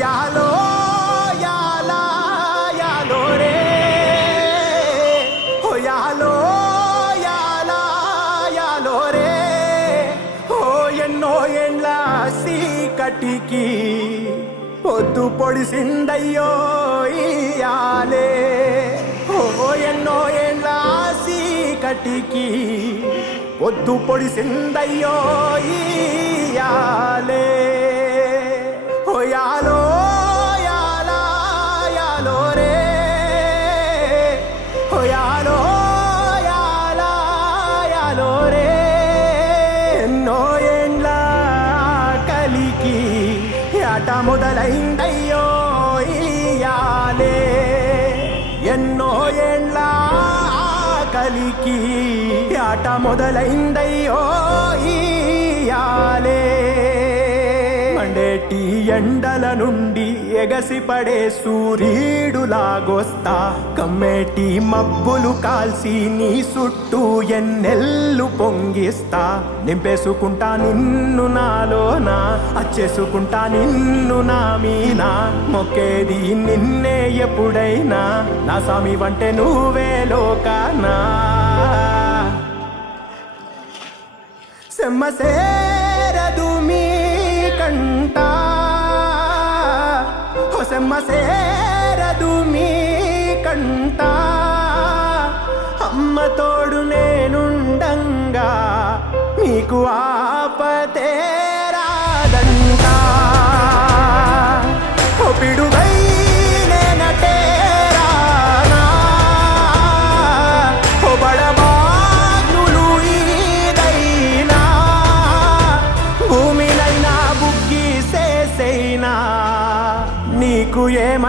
యాలో యాలా యాలో రే ఓ యాలో యాలా యాలో రే ఓ ఎన్నో ఏండ్ల సీకటికి పొద్దు పొడిసిందయ్యో ఇయాలే ఓ ఎన్నో ఏండ్ల సీకటికి పొద్దు పొడిసిందయ్యో ఇయాలే ఓ యాలో యాలా యాలో రే ఓ యాలో యాలా యాలో రే ఎన్నో ఏండ్ల కలికి ఆట మొదలైందయ్యో ఇయాలే ఎన్నో ఏండ్ల కలికి ఆట మొదలైందయ్యో ఇయాలే మండేటి ఎండల నుండి ఎగసిపడే సూర్యుడులాగొస్తా కమ్మేటి మబ్బులు కాల్సి నీ చుట్టూ ఎన్నెల్లు పొంగిస్తా నింపేసుకుంటా నిన్ను నాలోనా అచ్చేసుకుంటా నిన్ను నా మీనా మొక్కేది నిన్నే ఎప్పుడైనా నా స్వామి వంటే నువ్వే లోకానా సెమ్మసేరదు మీ కంట సెమ్మసేరదు మీ కంట అమ్మ తోడు నేనుండంగా మీకు ఆపతే రాదంట ఓ పిడుగై నేనటే రానా ఓ బడబాగ్నులు ఈదైనా భూమినైనా బుగ్గి సేసైనా నీకు ఏమ